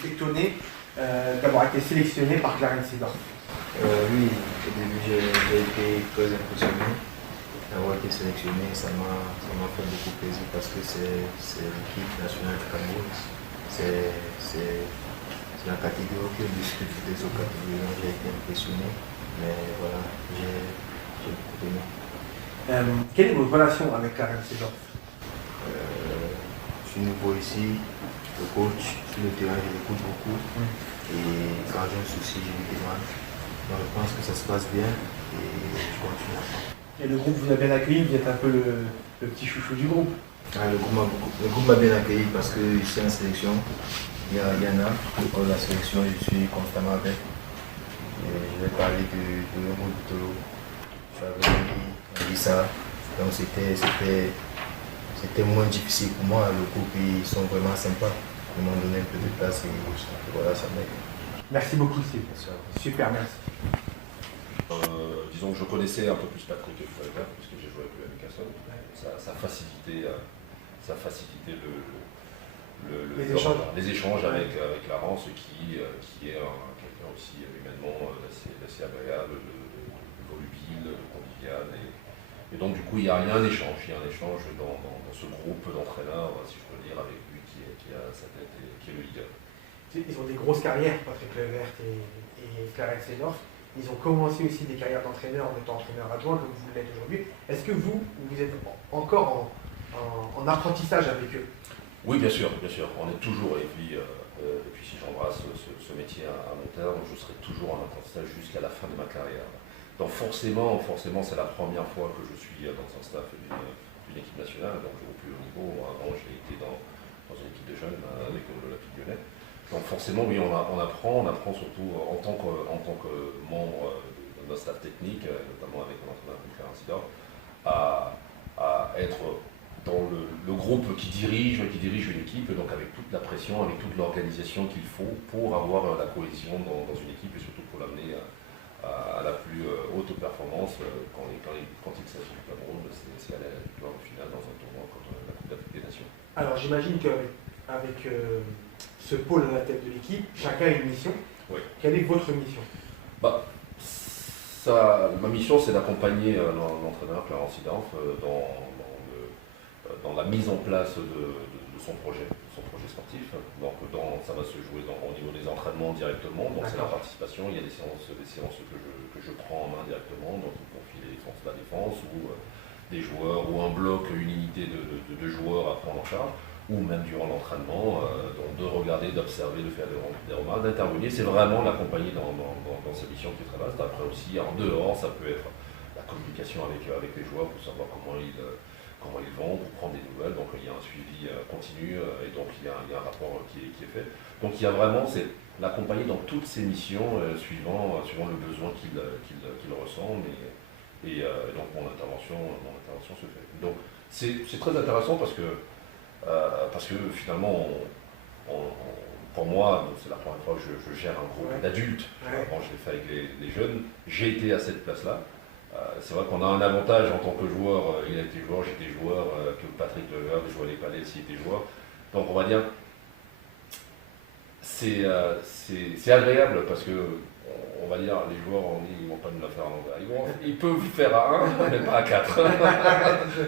êtes étonné d'avoir été sélectionné par Clarence Seedorf? Oui, au début j'ai été très impressionné d'avoir été sélectionné. Ça m'a fait beaucoup plaisir parce que c'est l'équipe nationale du Cameroun. C'est la catégorie que je discute des autres catégories. J'ai été impressionné, mais voilà, j'ai beaucoup aimé. Quelle est votre relation avec Clarence Seedorf? Je suis nouveau ici, le coach sur le terrain, je l'écoute beaucoup. Et quand j'ai un souci, je lui demande. Donc je pense que ça se passe bien et je continue à apprendre. Et le groupe vous a bien accueilli, vous êtes un peu le petit chouchou du groupe. Le groupe m'a bien accueilli parce que ici en sélection, il y en a. Pour la sélection, je suis constamment avec. Et je vais parler de Léon Boutolo. Je suis avec Lisa. Donc c'était moins difficile pour moi. Le groupe, ils sont vraiment sympas. Ils m'ont donné un peu de place et voilà, ça m'aide. Merci beaucoup, Steve. Super, merci. Disons que je connaissais un peu plus Patrick que Fulker, puisque j'ai joué avec lui à Newcastle. Ça facilitait les échanges avec Clarence, qui est quelqu'un aussi humainement assez agréable, volubile, convivial. Et donc du coup, il y a un échange dans ce groupe d'entraîneurs, si je peux dire, avec lui qui a sa tête et qui est le leader. Ils ont des grosses carrières, Patrick Levert et Clarence Seedorf. Ils ont commencé aussi des carrières d'entraîneur en étant entraîneur adjoint, comme vous l'êtes aujourd'hui. Est-ce que vous êtes encore en apprentissage avec eux? Oui, bien sûr. On est toujours, et puis si j'embrasse ce métier à long terme, je serai toujours en apprentissage jusqu'à la fin de ma carrière. Donc forcément, c'est la première fois que je suis dans un staff d'une équipe nationale, donc au plus haut niveau. Avant, j'ai été dans une équipe de jeunes avec l'Olympique Lyonnais. Donc forcément, oui, on apprend surtout en tant que membre de notre staff technique, notamment avec mon entraîneur Clarence Seedorf, à être dans le groupe qui dirige une équipe, donc avec toute la pression, avec toute l'organisation qu'il faut pour avoir la cohésion dans une équipe et surtout pour l'amener à la plus haute performance quand il s'agit du Cameroun, c'est aller à la victoire au final dans un tournoi contre la Coupe d'Afrique des Nations. Alors j'imagine qu'avec ce pôle à la tête de l'équipe, chacun a une mission. Oui. Quelle est votre mission? Ma mission, c'est d'accompagner l'entraîneur Clarence Seedorf dans la mise en place de son projet sportif. Donc ça va se jouer au niveau des entraînements directement, donc c'est la participation. Il y a des séances que je prends en main directement, donc il confie les défenses de la défense, ou des joueurs, ou un bloc, une unité de joueurs à prendre en charge, ou même durant l'entraînement, donc de regarder, d'observer, de faire des remarques, d'intervenir. C'est vraiment l'accompagner dans sa mission qui est très vaste. Après aussi, en dehors, ça peut être la communication avec les joueurs pour savoir comment ils vont, pour prendre des nouvelles. Donc il y a un suivi continu et donc il y a un rapport qui est fait. Donc il y a vraiment, c'est l'accompagner dans toutes ses missions suivant le besoin qu'il ressent. Et donc mon intervention se fait. Donc c'est très intéressant parce que finalement, pour moi, c'est la première fois que je gère un groupe d'adultes. Avant, je l'ai fait avec les jeunes. J'ai été à cette place-là. C'est vrai qu'on a un avantage en tant que joueur. Il a été joueur, j'étais joueur, que Patrick Levert, je jouais les palais, s'il était joueur. Donc on va dire, c'est agréable parce que, on va dire, les joueurs, ils ne vont pas nous la faire à l'envers. Ils peuvent faire à 1, mais pas à 4.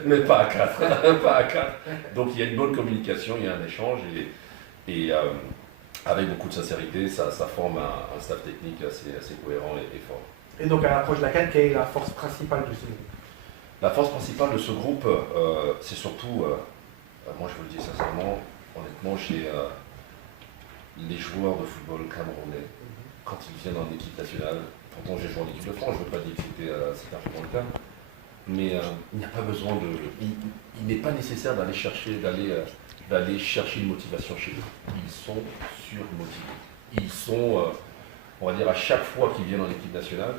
Mais pas à 4. Donc il y a une bonne communication, il y a un échange et avec beaucoup de sincérité, ça forme un staff technique assez cohérent et fort. Et donc à l'approche de la CAN, quelle est la force principale de ce groupe? La force principale de ce groupe, c'est surtout, moi je vous le dis sincèrement, honnêtement, chez les joueurs de football camerounais, quand ils viennent en équipe nationale, pourtant j'ai joué en équipe de France, je ne veux pas dire que c'était un le cas, mais il n'y a pas besoin il n'est pas nécessaire d'aller chercher une motivation chez eux. Ils sont surmotivés. Ils sont, on va dire, à chaque fois qu'ils viennent en équipe nationale,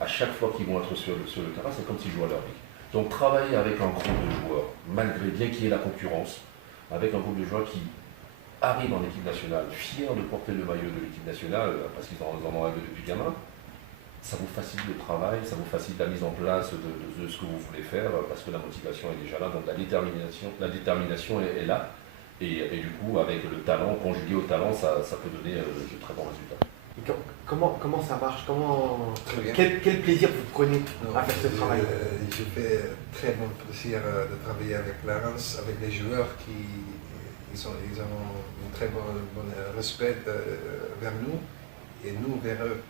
à chaque fois qu'ils vont être sur le terrain, c'est comme s'ils jouent à leur ligue. Donc travailler avec un groupe de joueurs, malgré bien qu'il y ait la concurrence, avec un groupe de joueurs qui arrivent en équipe nationale, fiers de porter le maillot de l'équipe nationale, parce qu'ils en ont rêvé depuis gamin, ça vous facilite le travail, ça vous facilite la mise en place de ce que vous voulez faire, parce que la motivation est déjà là, donc la détermination est là. Et du coup, avec le talent, conjugué au talent, ça peut donner de très bons résultats. Et comment ça marche? Très bien. Quel plaisir vous prenez à faire ce travail? Je fais très bon plaisir de travailler avec Clarence, avec les joueurs ils ont un très bon respect vers nous et nous vers eux.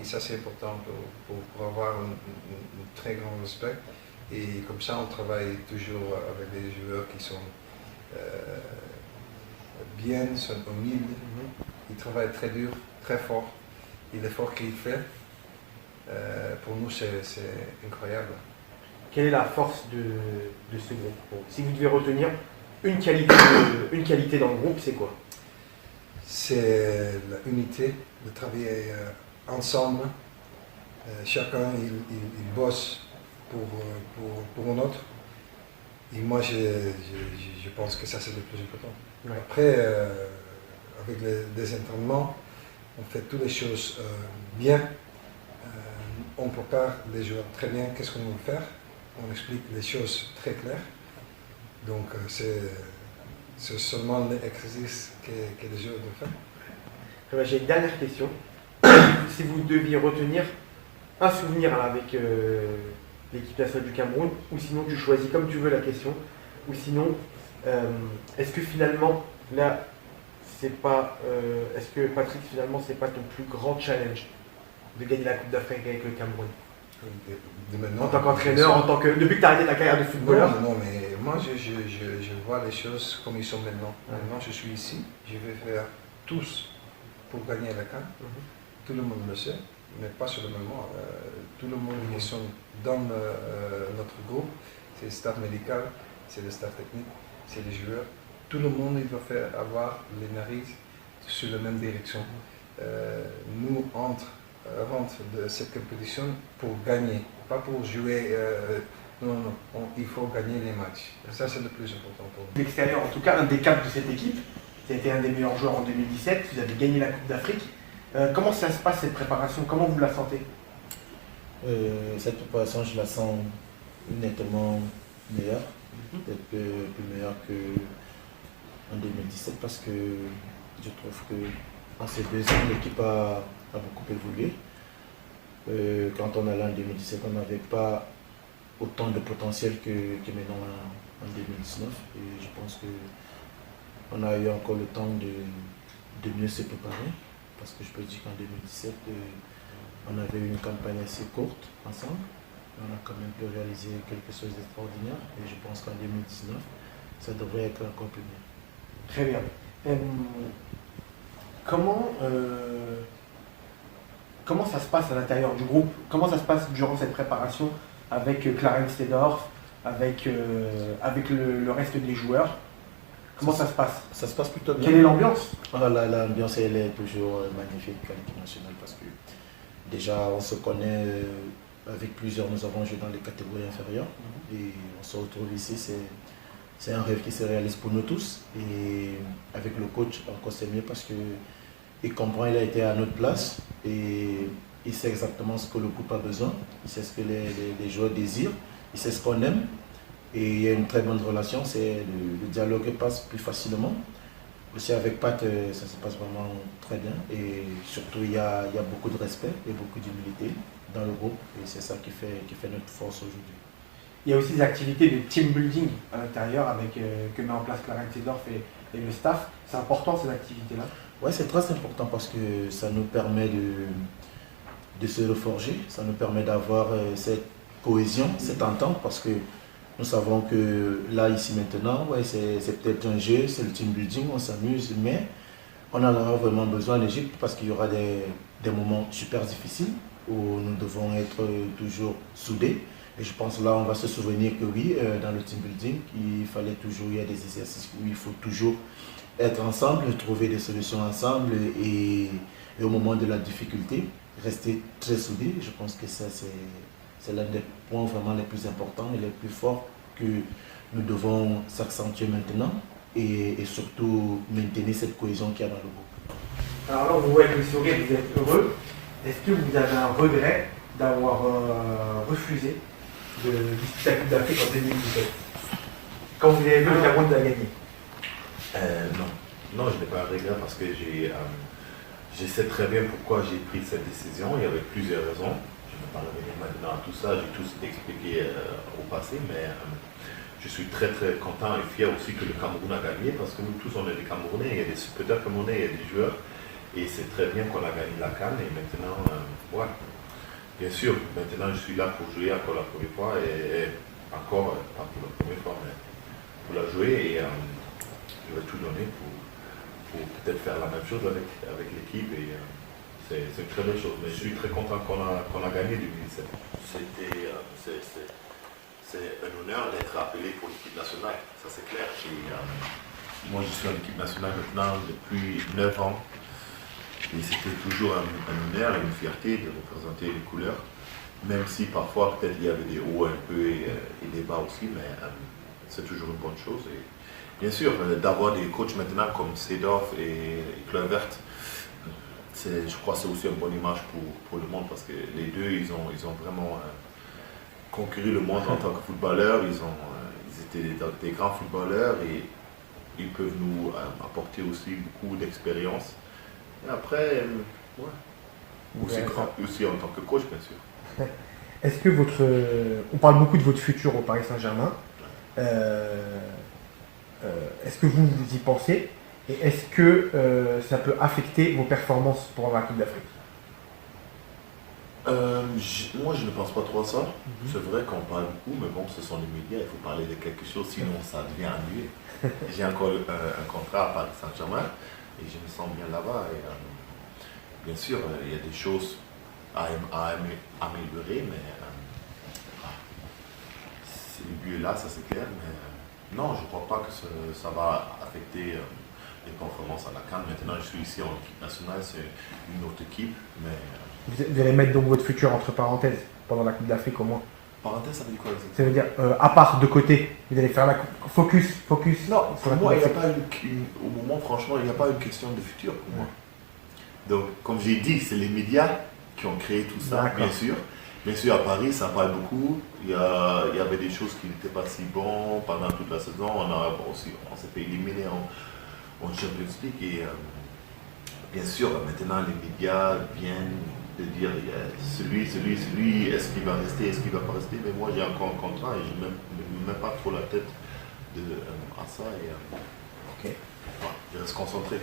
Et ça c'est important pour avoir un très grand respect. Et comme ça on travaille toujours avec des joueurs qui sont bien, sont humbles. Ils travaillent très dur, très fort. Et l'effort qu'il fait, pour nous, c'est incroyable. Quelle est la force de ce groupe? Si vous devez retenir une qualité dans le groupe, c'est quoi? C'est l'unité, de travailler ensemble. Chacun, il bosse pour un autre. Et moi, je pense que ça, c'est le plus important. Ouais. Après, avec les entraînements, on fait toutes les choses bien. On prépare les joueurs très bien qu'est-ce qu'on veut faire. On explique les choses très claires. Donc, c'est seulement l'exercice que les joueurs doivent faire. J'ai une dernière question. Si vous deviez retenir un souvenir avec l'équipe nationale du Cameroun, ou sinon tu choisis comme tu veux la question, ou sinon, est-ce que finalement, là, est-ce que Patrick, finalement, c'est pas ton plus grand challenge de gagner la Coupe d'Afrique avec le Cameroun? En tant qu'entraîneur, depuis que tu as arrêté ta carrière de footballeur? Non, mais moi je vois les choses comme ils sont maintenant. Maintenant je suis ici, je vais faire tous pour gagner la CAN. Tout le monde le sait, mais pas seulement. Tout le monde qui sont dans notre groupe, c'est le staff médical, c'est le staff technique, c'est les joueurs. Tout le monde il doit avoir les narices sur la même direction. Nous rentre de cette compétition pour gagner, pas pour jouer. Non, il faut gagner les matchs. Ça c'est le plus important pour nous. L'extérieur, en tout cas, un des caps de cette équipe, tu as été un des meilleurs joueurs en 2017, vous avez gagné la Coupe d'Afrique. Comment ça se passe cette préparation? Comment vous la sentez? Cette préparation, je la sens nettement meilleure, peut-être plus meilleure qu'en 2017 parce que je trouve que en ces 2 ans, l'équipe a beaucoup évolué. Quand on allait en 2017, on n'avait pas autant de potentiel que maintenant en 2019 et je pense qu'on a eu encore le temps de mieux se préparer parce que je peux dire qu'en 2017, on avait eu une campagne assez courte ensemble. On a quand même pu réaliser quelque chose d'extraordinaire et je pense qu'en 2019, ça devrait être encore plus bien. Très bien. Comment ça se passe à l'intérieur du groupe? Comment ça se passe durant cette préparation avec Clarence Seedorf, avec le reste des joueurs? Comment ça se passe? Ça se passe plutôt bien. Quelle est l'ambiance? L'ambiance elle est toujours magnifique à l'équipe nationale parce que déjà on se connaît avec plusieurs, nous avons joué dans les catégories inférieures et on se retrouve ici, c'est un rêve qui se réalise pour nous tous et avec le coach encore c'est mieux parce qu'il comprend, il a été à notre place et il sait exactement ce que le groupe a besoin, il sait ce que les joueurs désirent, il sait ce qu'on aime. Et il y a une très bonne relation, le dialogue passe plus facilement. Aussi avec Pat, ça se passe vraiment très bien. Et surtout, il y a beaucoup de respect et beaucoup d'humilité dans le groupe. Et c'est ça qui fait notre force aujourd'hui. Il y a aussi des activités de team building à l'intérieur que met en place Clarence Seedorf et le staff. C'est important ces activités-là? Oui, c'est très important parce que ça nous permet de se reforger. Ça nous permet d'avoir cette cohésion, cette entente parce que nous savons que là, ici, maintenant, ouais, c'est peut-être un jeu, c'est le team building, on s'amuse, mais on en aura vraiment besoin en Égypte parce qu'il y aura des moments super difficiles où nous devons être toujours soudés. Et je pense là, on va se souvenir que oui, dans le team building, il y a des exercices où il faut toujours être ensemble, trouver des solutions ensemble et au moment de la difficulté, rester très soudés. Je pense que ça, c'est l'un des points vraiment les plus importants et les plus forts que nous devons s'accentuer maintenant et surtout maintenir cette cohésion qu'il y a dans le groupe. Alors là, on vous voit avec le sourire, vous êtes heureux. Est-ce que vous avez un regret d'avoir refusé de disputer la Coupe d'Afrique en 2017 quand vous avez vu le Cameroun de la gagner? Non. Non, je n'ai pas un regret parce que je sais très bien pourquoi j'ai pris cette décision. Il y avait plusieurs raisons. Je ne vais pas revenir maintenant à tout ça. J'ai tout expliqué au passé, mais je suis très très content et fier aussi que le Cameroun a gagné parce que nous tous on est des Camerounais, il y a des supporters camerounais, il y a des joueurs et c'est très bien qu'on a gagné la CAN et maintenant, ouais, bien sûr, maintenant je suis là pour jouer encore la première fois et encore, pas pour la première fois, mais pour la jouer et je vais tout donner pour peut-être faire la même chose avec l'équipe et c'est une très belle chose. Mais je suis très content qu'on a gagné 2017. C'est un honneur d'être appelé pour l'équipe nationale, ça c'est clair. Et, moi je suis en équipe nationale maintenant depuis 9 ans et c'était toujours un honneur et une fierté de représenter les couleurs, même si parfois peut-être il y avait des hauts un peu et des bas aussi, mais c'est toujours une bonne chose. Et bien sûr, d'avoir des coachs maintenant comme Seedorf et Kluivert, je crois que c'est aussi une bonne image pour le monde parce que les deux ils ont vraiment conquérir le monde en tant que footballeurs, ils étaient des grands footballeurs et ils peuvent nous apporter aussi beaucoup d'expérience. Et après, ouais, aussi en tant que coach, bien sûr. Est-ce que on parle beaucoup de votre futur au Paris Saint-Germain. Est-ce que vous y pensez et est-ce que ça peut affecter vos performances pour la Coupe d'Afrique? Moi, je ne pense pas trop à ça. C'est vrai qu'on parle beaucoup, mais bon, ce sont les médias, il faut parler de quelque chose, sinon ça devient ennuyeux. J'ai encore un contrat à Paris Saint-Germain et je me sens bien là-bas. Et bien sûr, il y a des choses à améliorer, mais c'est le but là, ça c'est clair. Mais non, je ne crois pas que ça va affecter les performances à la CAN. Maintenant, je suis ici en équipe nationale, c'est une autre équipe, mais vous allez mettre donc votre futur entre parenthèses pendant la Coupe d'Afrique au moins. Parenthèse, ça veut dire quoi exactement? Ça veut dire, à part de côté, vous allez faire la focus. Non, pour moi, il n'y a pas au moment, franchement, il n'y a pas une question de futur pour moi. Donc, comme j'ai dit, c'est les médias qui ont créé tout ça, bien sûr. Bien sûr, à Paris, ça parle beaucoup. Il y avait des choses qui n'étaient pas si bonnes pendant toute la saison. On s'est fait éliminer en Champions League. Et bien sûr, maintenant, les médias viennent de dire celui, est-ce qu'il va rester, est-ce qu'il ne va pas rester, mais moi j'ai encore un contrat et je ne me mets pas trop la tête à ça et je reste concentré.